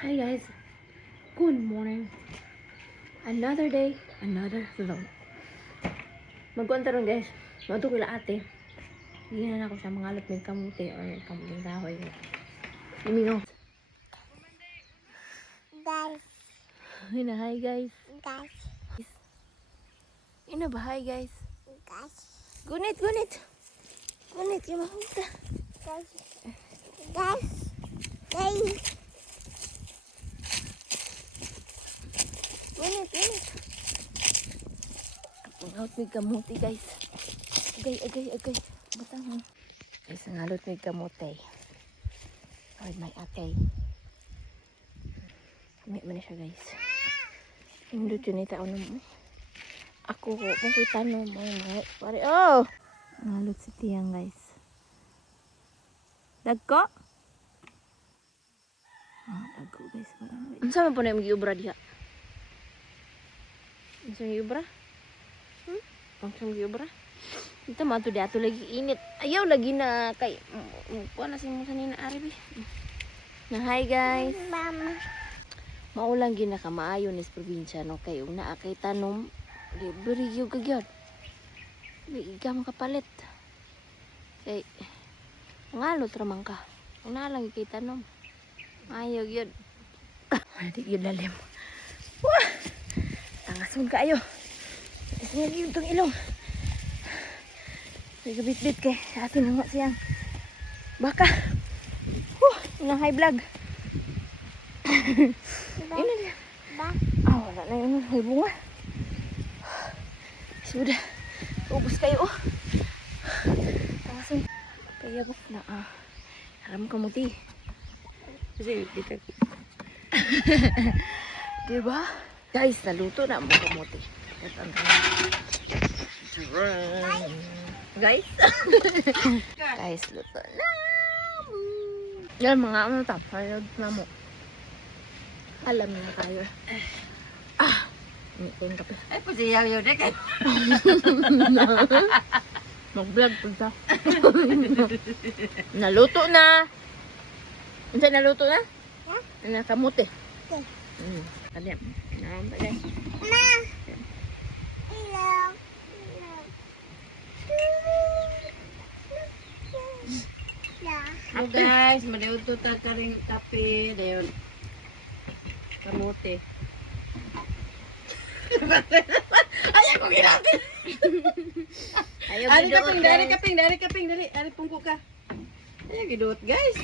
Hi guys, good morning. Another day, another vlog. Magkwanta ron guys, mato ko ate. Hindi na ako sa mga lapig kamuti or kamuting kahoy. Limingaw. Guys, Hi guys. guys, Ina ba hi guys? guys, Gunit, gunit. Gunit, yung mahuta. guys, guys, guys, Gunit, gunit. Ngalot may kamuti guys. Agay. Batang mo. Guys, ngalot may kamuti. Ay, may atay. May man siya guys. Hindi yun itaon mo. Ako ko, makita no mo. Pare, oh! Ngalot si Tiyang guys. Dagko? Ah, dagko guys. Ang sama po na yung mag-iubra diha. Ang sama mag-iubra? Ang sama mag-iubra? Ito mato di ato lagi init. Ayaw lagi na kay kuha na si mo sa nina Aribi. Na hi guys. mama, Maulang gina ka maayo nis probinsya no kay una kay tanom di berigyo gagyod. Di igam kapalit. Kay ngalot ramang ka. Una lang kay tanom. Ayaw gyud. Di gyud lalim. Wah! Tangason kaayo. Isnya gyud tong ilong. Nagabit-bit kay sa atin nga siyang baka. Inang high vlog. Ini dia. ba, Wala na yung may bunga. Sudah. Ubus kayo. Tangason. Kaya ba na haram kamuti. Kasi di ka. Diba? Guys, naluto na mo kamuti. Guys. Guys, luto na. Yan mga ano tapayag na mo. Alam na kayo. Ini yung kape. Ay, po siya yun eh. Mag-vlog po sa. Naluto na. Ano naluto na? Nakamuti. Okay. Alam. Naman ma, hello, So guys, maliuto ta karing kape. Dayon. Kamote. Ay, ako ginapin. Ayaw Ari gidoon, kaping, guys. dari kaping. Ari pungko ka. Ay, gidoot guys.